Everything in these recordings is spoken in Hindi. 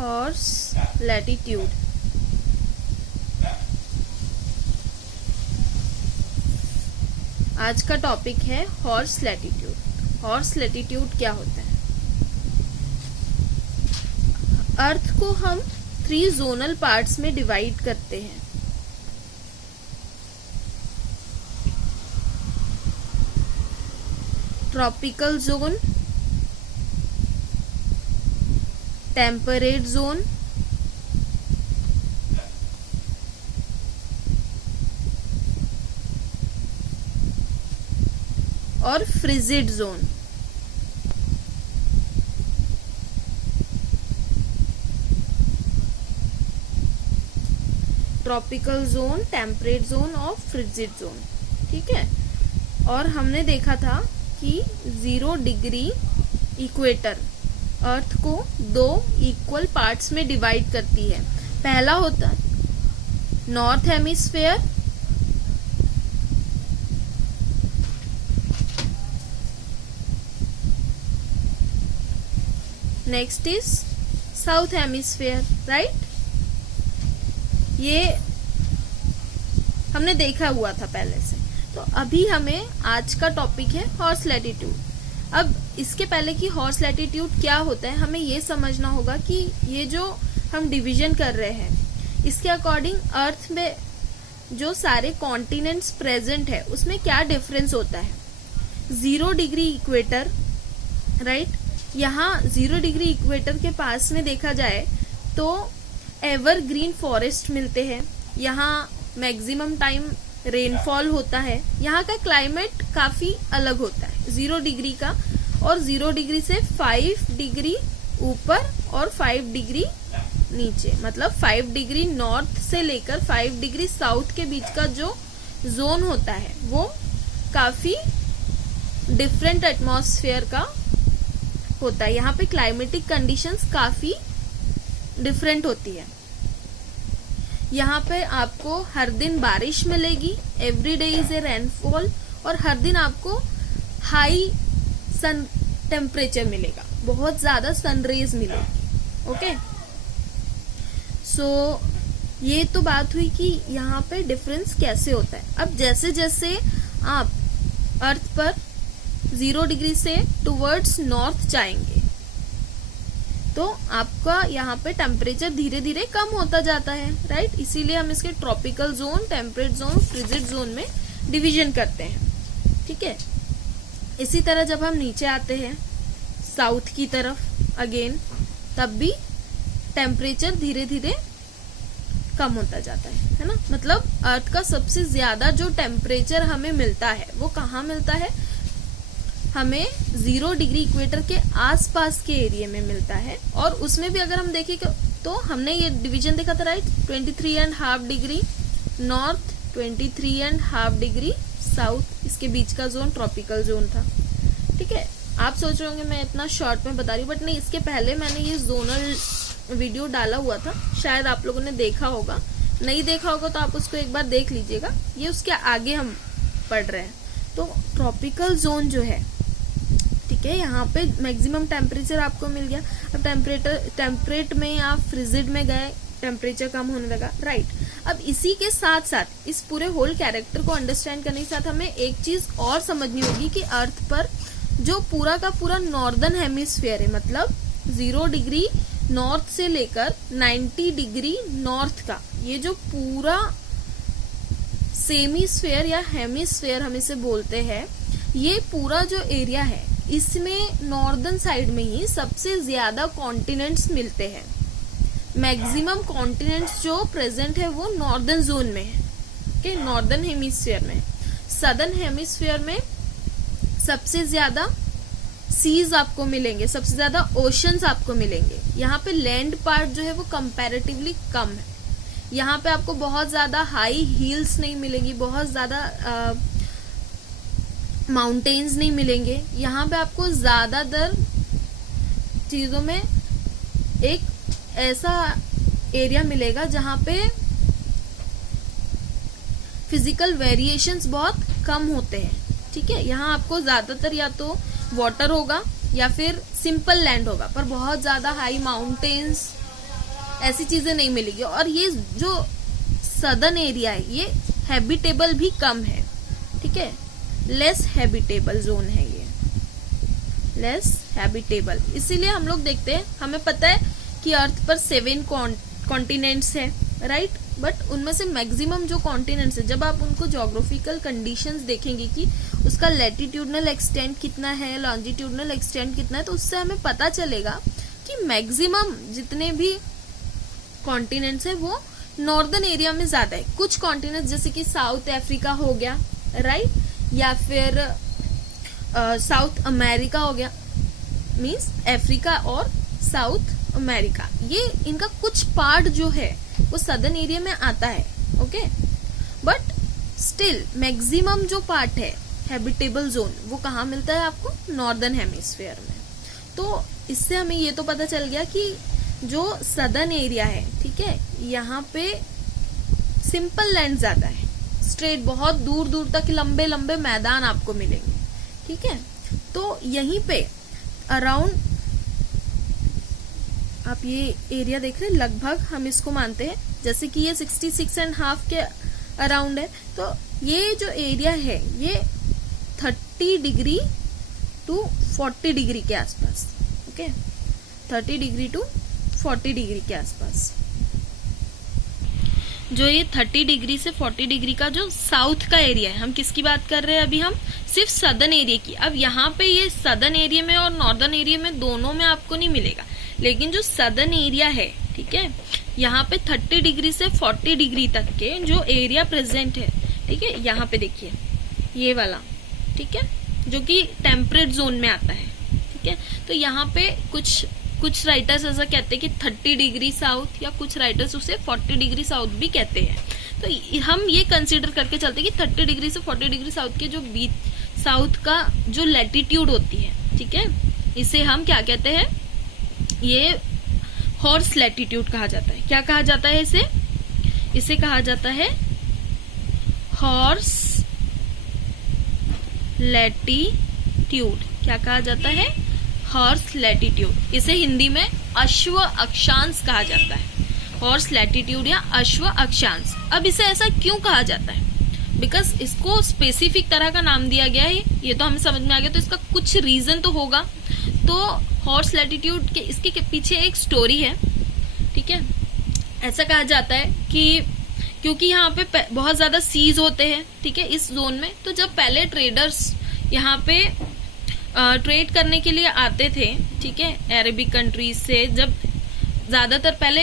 Horse latitude. आज का टॉपिक है हॉर्स लैटिट्यूड। हॉर्स लैटिट्यूड क्या होता है? अर्थ को हम 3 जोनल पार्ट्स में डिवाइड करते हैं। ट्रॉपिकल जोन, टेम्परेट जोन, और frigid zone. Tropical zone, temperate zone और फ्रिजिड जोन। ठीक है। और हमने देखा था कि 0 डिग्री इक्वेटर अर्थ को 2 इक्वल पार्ट्स में डिवाइड करती है। पहला होता है north hemisphere, next is south hemisphere, right. ये हमने देखा हुआ था पहले से। तो अभी हमें आज का टॉपिक है हॉर्स लैटिट्यूड। अब इसके पहले कि हॉर्स लैटिट्यूड क्या होता है, हमें ये समझना होगा कि ये जो हम डिवीजन कर रहे हैं, इसके अकॉर्डिंग अर्थ में जो सारे कॉन्टिनेंट्स प्रेजेंट है उसमें क्या डिफरेंस होता है। 0 डिग्री इक्वेटर, राइट। यहाँ 0 डिग्री इक्वेटर के पास में देखा जाए तो एवरग्रीन फॉरेस्ट मिलते हैं। यहाँ मैक्सिमम टाइम रेनफॉल होता है। यहाँ का क्लाइमेट काफी अलग होता है 0 डिग्री का, और 0 डिग्री से 5 डिग्री ऊपर और 5 डिग्री नीचे, मतलब 5 डिग्री नॉर्थ से लेकर 5 डिग्री साउथ के बीच का जो जोन होता है वो काफी डिफरेंट एटमॉस्फेयर का होता है। यहाँ पे क्लाइमेटिक कंडीशंस काफी डिफरेंट होती है। यहाँ पे आपको हर दिन बारिश मिलेगी, every day is a rainfall, और हर दिन आपको हाई सन टेम्परेचर मिलेगा, बहुत ज्यादा सन रेज मिलेगी। ओके, सो ये तो बात हुई कि यहाँ पे डिफरेंस कैसे होता है। अब जैसे जैसे आप अर्थ पर 0 डिग्री से टुवर्ड्स नॉर्थ जाएंगे तो आपका यहाँ पे टेम्परेचर धीरे धीरे कम होता जाता है, राइट। इसीलिए हम इसके tropical zone, temperate zone, frigid zone में डिवीजन करते हैं। ठीक है। इसी तरह जब हम नीचे आते हैं साउथ की तरफ अगेन, तब भी टेम्परेचर धीरे धीरे कम होता जाता है ना। मतलब अर्थ का सबसे ज्यादा जो टेम्परेचर हमें मिलता है वो कहाँ मिलता है? हमें 0 डिग्री इक्वेटर के आसपास के एरिया में मिलता है। और उसमें भी अगर हम देखें तो हमने ये डिवीजन देखा था, right. 23.5 degree north, 23.5 degree south, इसके बीच का जोन ट्रॉपिकल जोन था। ठीक है। आप सोच रहे होंगे मैं इतना शॉर्ट में बता रही हूँ, बट नहीं, इसके पहले मैंने ये जोनल वीडियो डाला हुआ था, शायद आप लोगों ने देखा होगा। नहीं देखा होगा तो आप उसको एक बार देख लीजिएगा, ये उसके आगे हम पढ़ रहे हैं। तो ट्रॉपिकल जोन जो है, ठीक है, यहाँ पे मैक्सिमम टेम्परेचर आपको मिल गया। अब टेम्परेट में या फ्रिजिड में गए, टेम्परेचर कम होने लगा, राइट। अब इसी के साथ साथ इस पूरे होल कैरेक्टर को अंडरस्टैंड करने के साथ हमें एक चीज और समझनी होगी कि अर्थ पर जो पूरा का पूरा नॉर्दर्न हेमिस्फीयर है, मतलब 0 डिग्री नॉर्थ से लेकर 90 डिग्री नॉर्थ का ये जो पूरा सेमीस्फेयर या हेमिस्फेयर हम इसे बोलते हैं, ये पूरा जो एरिया है इसमें नॉर्दर्न साइड में ही सबसे ज्यादा कॉन्टिनेंट्स मिलते हैं। मैक्सिमम कॉन्टिनेंट्स जो प्रेजेंट है वो नॉर्दर्न जोन में है, ओके, नॉर्दर्न हेमिस्फीयर में। सदर्न हेमिस्फीयर में सबसे ज्यादा सीज आपको मिलेंगे, सबसे ज्यादा ओशंस आपको मिलेंगे। यहाँ पे लैंड पार्ट जो है वो कंपैरेटिवली कम है। यहाँ पे आपको बहुत ज्यादा हाई हिल्स नहीं मिलेंगी, बहुत ज्यादा माउंटेन्स नहीं मिलेंगे। यहाँ पे आपको ज्यादातर चीजों में एक ऐसा एरिया मिलेगा जहाँ पे फिजिकल वेरिएशंस बहुत कम होते हैं। ठीक है, यहाँ आपको ज्यादातर या तो वाटर होगा या फिर सिंपल लैंड होगा, पर बहुत ज्यादा हाई माउंटेन्स ऐसी चीजें नहीं मिलेगी। और ये जो सदर्न एरिया है ये हैबिटेबल भी कम है, ठीक है, लेस हैबिटेबल जोन है ये, लेस हैबिटेबल। इसीलिए हम लोग देखते हैं, हमें पता है कि अर्थ पर 7 कॉन्टिनेंट्स है, राइट, बट उनमें से मैक्सिमम जो कॉन्टिनेंट्स है, जब आप उनको ज्योग्राफिकल कंडीशंस देखेंगे कि उसका लैटिट्यूडनल एक्सटेंट कितना है, लॉन्जिट्यूडनल एक्सटेंट कितना है, तो उससे हमें पता चलेगा कि मैक्सिमम जितने भी कॉन्टिनेंट्स है वो नॉर्दर्न एरिया में ज्यादा है। कुछ कॉन्टिनेंट्स जैसे कि साउथ अफ्रीका हो गया, राइट, या फिर साउथ अमेरिका हो गया, मीन्स अफ्रीका और साउथ अमेरिका, ये इनका कुछ पार्ट जो है वो सदर्न एरिया में आता है, ओके, बट स्टिल मैक्सिमम जो पार्ट है हैबिटेबल जोन वो कहाँ मिलता है आपको, नॉर्दर्न हेमिस्फीयर में। तो इससे हमें ये तो पता चल गया कि जो सदर्न एरिया है, ठीक है, यहाँ पे सिंपल लैंड ज्यादा है, स्ट्रेट बहुत दूर दूर तक लंबे लंबे मैदान आपको मिलेंगे, ठीक है। तो यहीं पे अराउंड आप ये एरिया देख रहे हैं, लगभग हम इसको मानते हैं जैसे कि ये 66.5 के अराउंड है, तो ये जो एरिया है ये 30 डिग्री टू 40 डिग्री के आसपास, ओके, 30 डिग्री टू 40 डिग्री के आसपास। जो ये 30 डिग्री से 40 डिग्री का जो साउथ का एरिया है, हम किसकी बात कर रहे हैं अभी, हम सिर्फ सदर्न एरिया की। अब यहाँ पे ये सदर्न एरिया में और नॉर्दर्न एरिया में दोनों में आपको नहीं मिलेगा, लेकिन जो सदर्न एरिया है, ठीक है, यहाँ पे 30 डिग्री से 40 डिग्री तक के जो एरिया प्रेजेंट है, ठीक है, यहाँ पे देखिए ये वाला, ठीक है, जो कि टेम्परेट जोन में आता है, ठीक है। तो यहाँ पे कुछ राइटर्स ऐसा कहते हैं कि 30 डिग्री साउथ, या कुछ राइटर्स उसे 40 डिग्री साउथ भी कहते हैं। तो हम ये कंसीडर करके चलते हैं कि 30 डिग्री से 40 डिग्री साउथ के जो बीच साउथ का जो लैटिट्यूड होती है, ठीक है, इसे हम क्या कहते हैं, ये हॉर्स लैटिट्यूड कहा जाता है। क्या कहा जाता है इसे कहा जाता है हॉर्स लैटिट्यूड। क्या कहा जाता है, हॉर्स लैटिट्यूड। इसे हिंदी में अश्व अक्षांश कहा जाता है, हॉर्स लैटिट्यूड या अश्व अक्षांश। अब इसे ऐसा क्यों कहा जाता है, बिकॉज इसको स्पेसिफिक तरह का नाम दिया गया है, ये तो हमें समझ में आ गया, तो इसका कुछ रीजन तो होगा। तो हॉर्स लैटिट्यूड के इसके पीछे एक स्टोरी है, ठीक है। ऐसा कहा जाता है कि क्योंकि यहाँ पे बहुत ज्यादा सीज होते हैं, ठीक है, इस जोन में, तो जब पहले ट्रेडर्स यहाँ पे ट्रेड करने के लिए आते थे, ठीक है, अरेबिक कंट्रीज से, जब ज्यादातर पहले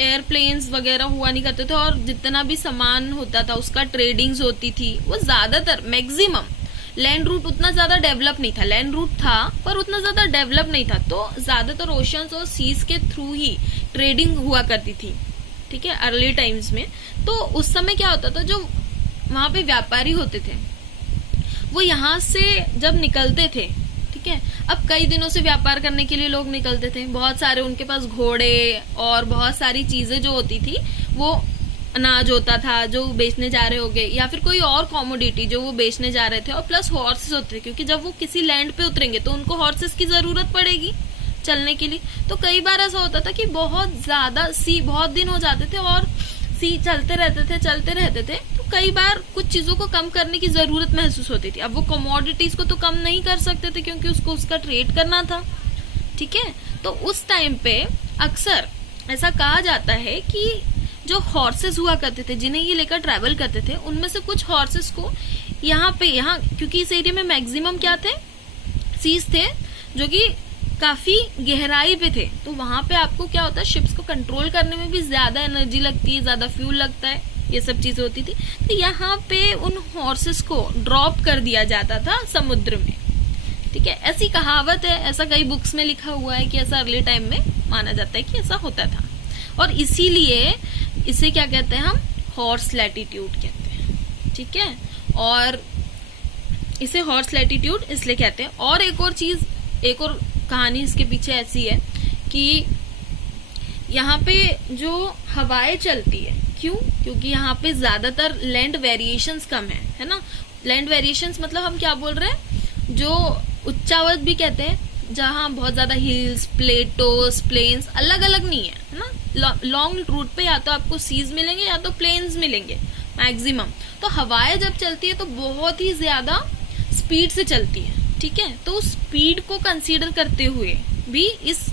एयरप्लेन्स वगैरह हुआ नहीं करते थे और जितना भी सामान होता था उसका ट्रेडिंग्स होती थी, वो ज्यादातर मैक्सिमम लैंड रूट उतना ज्यादा डेवलप नहीं था, लैंड रूट था पर उतना ज्यादा डेवलप नहीं था, तो ज्यादातर ओशंस और सीज के थ्रू ही ट्रेडिंग हुआ करती थी, ठीक है, अर्ली टाइम्स में। तो उस समय क्या होता था, जो वहां पे व्यापारी होते थे वो यहाँ से जब निकलते थे, ठीक है, अब कई दिनों से व्यापार करने के लिए लोग निकलते थे, बहुत सारे उनके पास घोड़े और बहुत सारी चीजें जो होती थी, वो अनाज होता था जो बेचने जा रहे होंगे, या फिर कोई और कॉमोडिटी जो वो बेचने जा रहे थे, और प्लस हॉर्सेस होते थे, क्योंकि जब वो किसी लैंड पे उतरेंगे तो उनको हॉर्सेस की जरूरत पड़ेगी चलने के लिए। तो कई बार ऐसा होता था कि बहुत ज्यादा बहुत दिन हो जाते थे और चलते रहते थे, तो कई बार कुछ चीजों को कम करने की जरूरत महसूस होती थी। अब वो कमोडिटीज को तो कम नहीं कर सकते थे क्योंकि उसको उसका ट्रेड करना था, ठीक है। तो उस टाइम पे अक्सर ऐसा कहा जाता है कि जो हॉर्सेस हुआ करते थे जिन्हें ये लेकर ट्रैवल करते थे, उनमें से कुछ हॉर्सेस को यहाँ क्योंकि इस एरिया में मैक्सिमम क्या थे, सीज थे जो कि काफी गहराई पे थे, तो वहां पे आपको क्या होता है, शिप्स को कंट्रोल करने में भी ज्यादा एनर्जी लगती है, ज्यादा फ्यूल लगता है, ये सब चीजें होती थी। तो यहाँ पे उन हॉर्सेस को ड्रॉप कर दिया जाता था समुद्र में, ठीक है। ऐसी कहावत है, ऐसा कई बुक्स में लिखा हुआ है कि ऐसा अर्ली टाइम में माना जाता है कि ऐसा होता था, और इसीलिए इसे क्या कहते हैं, हम हॉर्स लैटिट्यूड कहते हैं, ठीक है। और इसे हॉर्स लैटिट्यूड इसलिए कहते हैं। और एक और कहानी इसके पीछे ऐसी है कि यहाँ पे जो हवाएं चलती है, क्योंकि यहाँ पे ज्यादातर लैंड वेरिएशंस कम है ना। लैंड वेरिएशंस मतलब हम क्या बोल रहे हैं, जो उच्चावत भी कहते हैं, जहाँ बहुत ज्यादा हिल्स, प्लेटोस, प्लेन्स अलग अलग नहीं है ना। लॉन्ग रूट पे या तो आपको सीज मिलेंगे या तो प्लेन्स मिलेंगे मैक्सिमम। तो हवाएं जब चलती है तो बहुत ही ज्यादा स्पीड से चलती है, ठीक है। तो स्पीड को कंसीडर करते हुए भी इस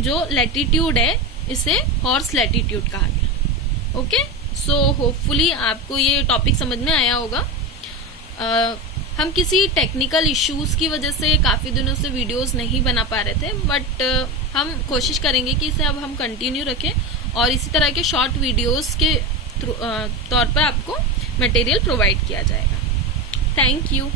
जो लैटिट्यूड है इसे हॉर्स लैटिट्यूड कहा गया। ओके, सो होपफुली आपको ये टॉपिक समझ में आया होगा। हम किसी टेक्निकल इश्यूज की वजह से काफी दिनों से वीडियोस नहीं बना पा रहे थे, बट हम कोशिश करेंगे कि इसे अब हम कंटिन्यू रखें और इसी तरह के शॉर्ट वीडियोस के तौर पर आपको मटेरियल प्रोवाइड किया जाएगा। Thank you.